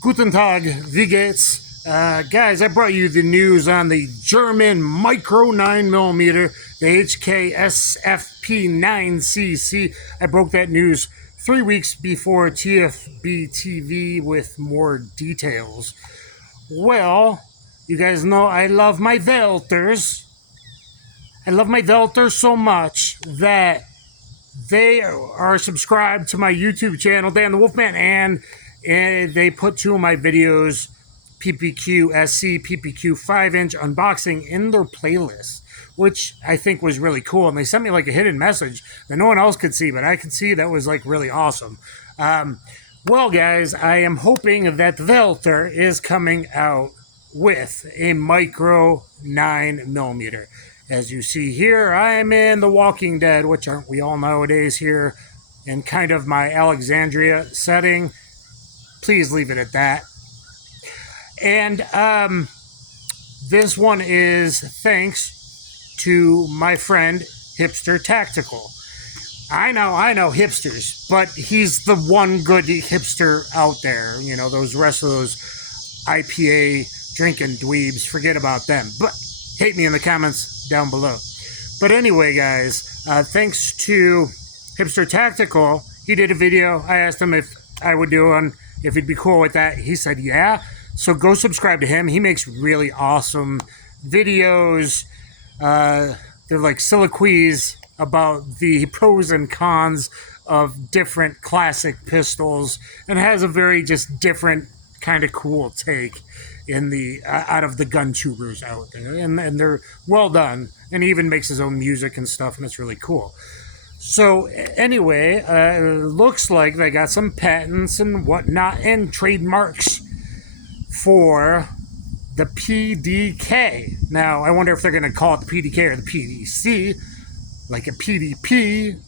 Guten Tag, wie geht's? Guys, I brought you the news on the German Micro 9mm, the HK SFP9 CC. I broke that news 3 weeks before tfbtc with more details. Well, you guys know I love my Walthers. I love my Walthers so much that they are subscribed to my YouTube channel, Dan the Wolfman, and they put 2 of my videos, PPQ SC, PPQ 5-inch unboxing, in their playlist, which I think was really cool. And they sent me like a hidden message that no one else could see, but I could see. That was like really awesome. Well, guys, I am hoping that Walther is coming out with a Micro 9mm. As you see here, I'm in The Walking Dead, which aren't we all nowadays here, in kind of my Alexandria setting. Please leave it at that. And this one is thanks to my friend Hipster Tactical. I know hipsters, but he's the one good hipster out there. You know, those rest of those IPA drinking dweebs, forget about them. But hate me in the comments down below. But anyway, guys, thanks to Hipster Tactical, he did a video. I asked him if I would do one, if he'd be cool with that. He said, yeah. So go subscribe to him. He makes really awesome videos. They're like soliloquies about the pros and cons of different classic pistols, and has a very just different kind of cool take in the out of the gun tubers out there, and they're well done. And he even makes his own music and stuff, and it's really cool. So anyway, looks like they got some patents and whatnot and trademarks for the PDK. Now, I wonder if they're going to call it the PDK or the PDC, like a PDP,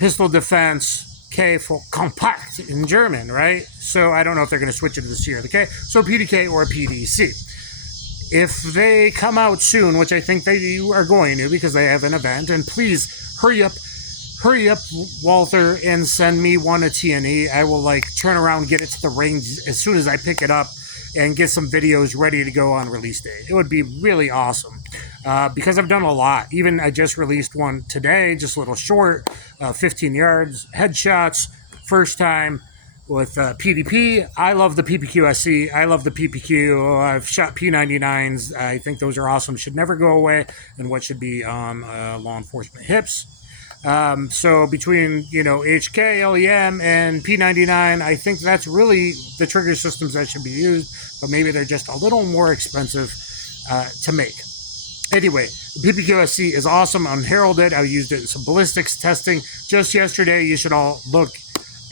pistol defense, K for compact in German, right? So I don't know if they're going to switch it to the C or the K. So PDK or PDC. If they come out soon, which I think they are going to because they have an event, and please hurry up, Walther, and send me one a T&E. I will like turn around, get it to the range as soon as I pick it up, and get some videos ready to go on release day. It would be really awesome because I've done a lot. Even I just released one today, just a little short, 15 yards, headshots, first time with PDP. I love the PPQ SC. I love the PPQ. I've shot P99s. I think those are awesome. Should never go away, and what should be on law enforcement hips. So between, HK, LEM, and P99, I think that's really the trigger systems that should be used, but maybe they're just a little more expensive to make. Anyway, the PPQ SC is awesome. Unheralded. I used it in some ballistics testing just yesterday. You should all look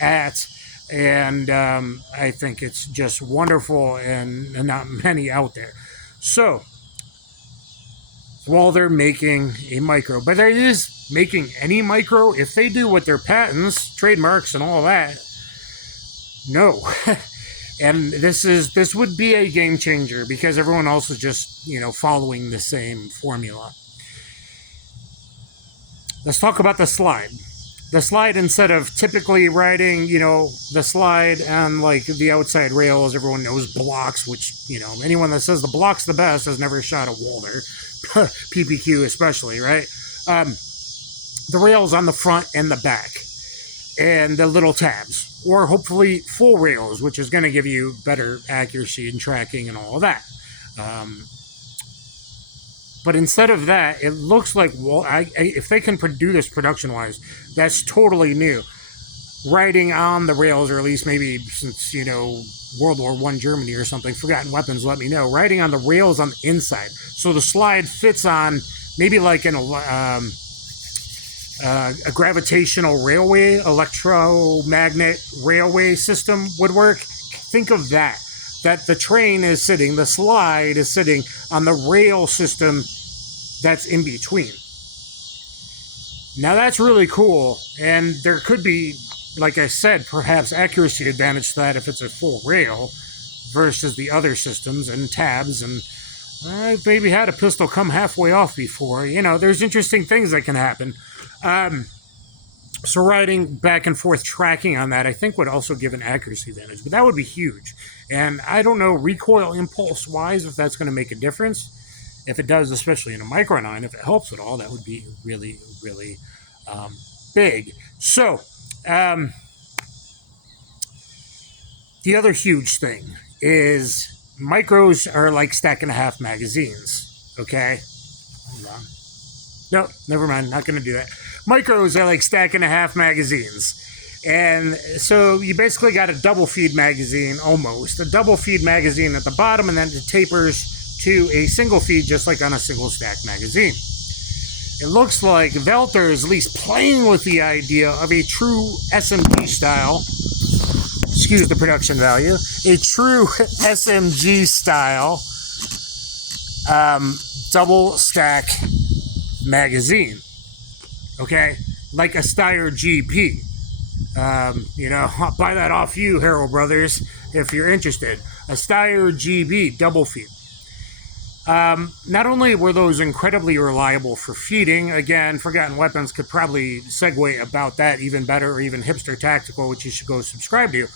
at. And I think it's just wonderful, and not many out there. So, while they're making a micro, but there is making any micro, if they do what their patents, trademarks, and all that, no. And this would be a game changer because everyone else is just, following the same formula. Let's talk about the slide. The slide, instead of typically riding, the slide on like the outside rails, everyone knows blocks, which, anyone that says the block's the best has never shot a Walther, PPQ especially, right? The rails on the front and the back, and the little tabs, or hopefully full rails, which is going to give you better accuracy and tracking and all of that. But instead of that, it looks like, if they can do this production-wise, that's totally new. Riding on the rails, or at least maybe since, World War I Germany or something, Forgotten Weapons, let me know. Riding on the rails on the inside. So the slide fits on maybe like a gravitational railway, electromagnet railway system would work. Think of that. That the train is sitting, the slide is sitting on the rail system that's in between. Now that's really cool, and there could be, like I said, perhaps accuracy advantage to that if it's a full rail versus the other systems and tabs, and I've maybe had a pistol come halfway off before. There's interesting things that can happen. So riding back and forth tracking on that, I think, would also give an accuracy advantage, but that would be huge. And I don't know, recoil impulse wise, if that's going to make a difference. If it does, especially in a Micro 9, if it helps at all, that would be really, really big. So the other huge thing is micros are like stack and a half magazines. Okay, hold on. No, never mind. Not going to do that. Micros are like stack and a half magazines. And so you basically got a double feed magazine, almost. A double feed magazine at the bottom, and then it tapers to a single feed, just like on a single stack magazine. It looks like Walther is at least playing with the idea of a true SMG style, excuse the production value, a true SMG style double stack magazine. Okay, like a Steyr GB. You know, I'll buy that off you, Harrell Brothers, if you're interested. A Steyr GB double feed. Not only were those incredibly reliable for feeding, again, Forgotten Weapons could probably segue about that even better, or even Hipster Tactical, which you should go subscribe to.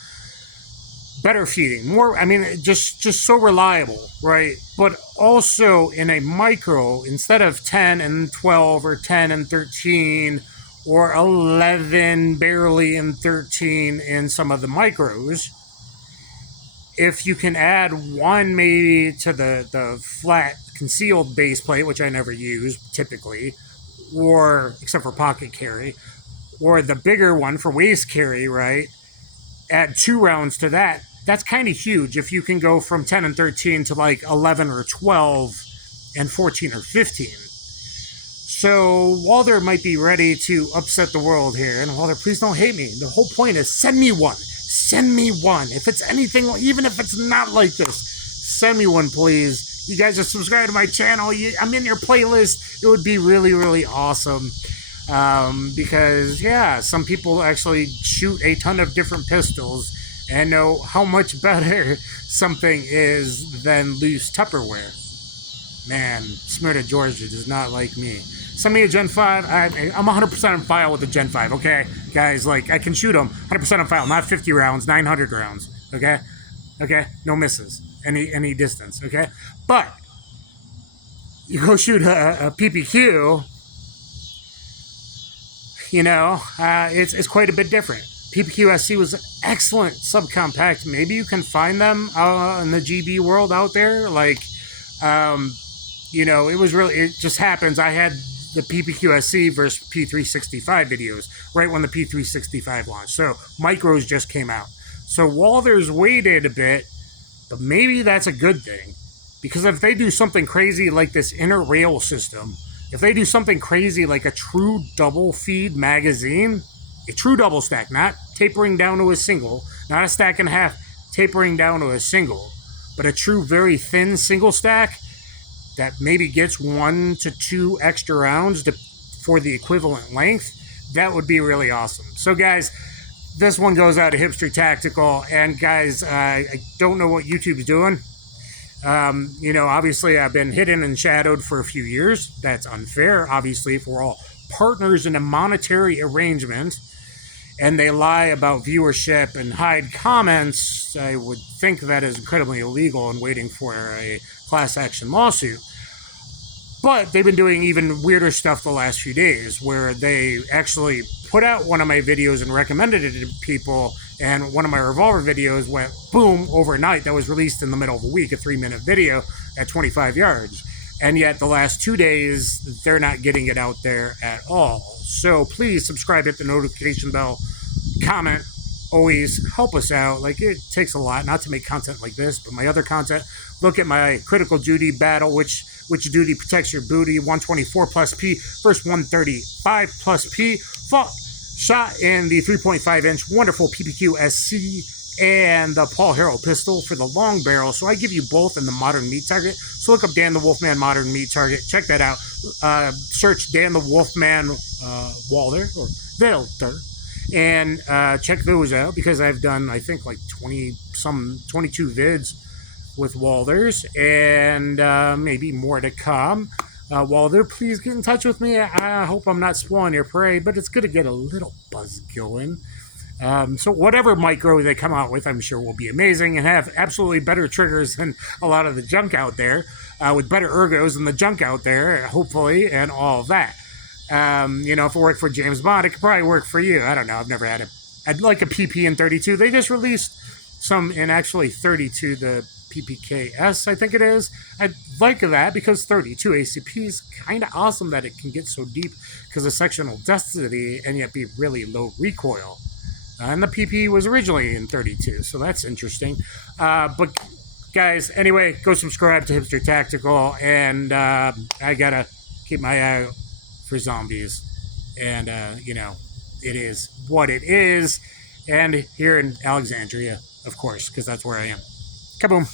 Better feeding, more, I mean, just so reliable, right? But also in a micro, instead of 10 and 12 or 10 and 13 or 11 barely in 13 in some of the micros, if you can add one maybe to the flat concealed base plate, which I never use typically, or except for pocket carry, or the bigger one for waist carry, right? Add 2 rounds to that. That's kind of huge if you can go from 10 and 13 to like 11 or 12 and 14 or 15. So Walther might be ready to upset the world here. And Walther, please don't hate me. The whole point is send me one. Send me one. If it's anything, even if it's not like this, send me one, please. You guys are subscribed to my channel. I'm in your playlist. It would be really, really awesome. Because, yeah, some people actually shoot a ton of different pistols and know how much better something is than loose Tupperware. Man, Smyrna, Georgia does not like me. Send me a Gen 5. I'm 100% on file with the Gen 5, okay? Guys, like, I can shoot them 100% on file, not 50 rounds, 900 rounds, okay? Okay? No misses. Any distance, okay? But you go shoot a PPQ, you know, it's quite a bit different. PPQ SC was excellent subcompact. Maybe you can find them in the GB world out there. Like, you know, it just happens. I had the PPQ SC versus P365 videos right when the P365 launched. So micros just came out. So Walther's waited a bit, but maybe that's a good thing. Because if they do something crazy like this inner rail system, if they do something crazy like a true double feed magazine, a true double stack, not tapering down to a single, not a stack and a half, tapering down to a single, but a true very thin single stack that maybe gets 1 to 2 extra rounds for the equivalent length, that would be really awesome. So guys, this one goes out to Hipster Tactical, and guys, I don't know what YouTube's doing. You know, obviously I've been hidden and shadowed for a few years. That's unfair, obviously, if we're all partners in a monetary arrangement and they lie about viewership and hide comments. I would think that is incredibly illegal and waiting for a class action lawsuit. But they've been doing even weirder stuff the last few days, where they actually put out one of my videos and recommended it to people, and one of my revolver videos went boom overnight. That was released in the middle of a week, a 3-minute video at 25 yards. And yet the last 2 days, they're not getting it out there at all. So please subscribe, hit the notification bell, comment, always help us out. Like, it takes a lot not to make content like this, but my other content, look at my critical duty battle, which duty protects your booty, 124 plus P versus 135 plus P, fought, shot in the 3.5 inch wonderful PPQ SC and the Paul Harrell pistol for the long barrel. So I give you both in the modern meat target. So look up Dan the Wolfman modern meat target. Check that out. Search Dan the Wolfman Walther or Walther, and check those out, because I've done, I think, like 22 vids with Walthers, and maybe more to come. Walther, please get in touch with me. I hope I'm not spoiling your parade, but it's good to get a little buzz going. So whatever micro they come out with, I'm sure will be amazing and have absolutely better triggers than a lot of the junk out there, with better ergos than the junk out there, hopefully, and all that. If it worked for James Bond, it could probably work for you. I don't know. I've never had I'd like a PP in 32. They just released some in actually 32, the PPKS, I think it is. I'd like that because 32 ACP is kind of awesome that it can get so deep because of sectional density and yet be really low recoil. And the PP was originally in 32, so that's interesting. But guys, anyway, go subscribe to Hipster Tactical, and I gotta keep my eye out for zombies. And, it is what it is. And here in Alexandria, of course, because that's where I am. Kaboom.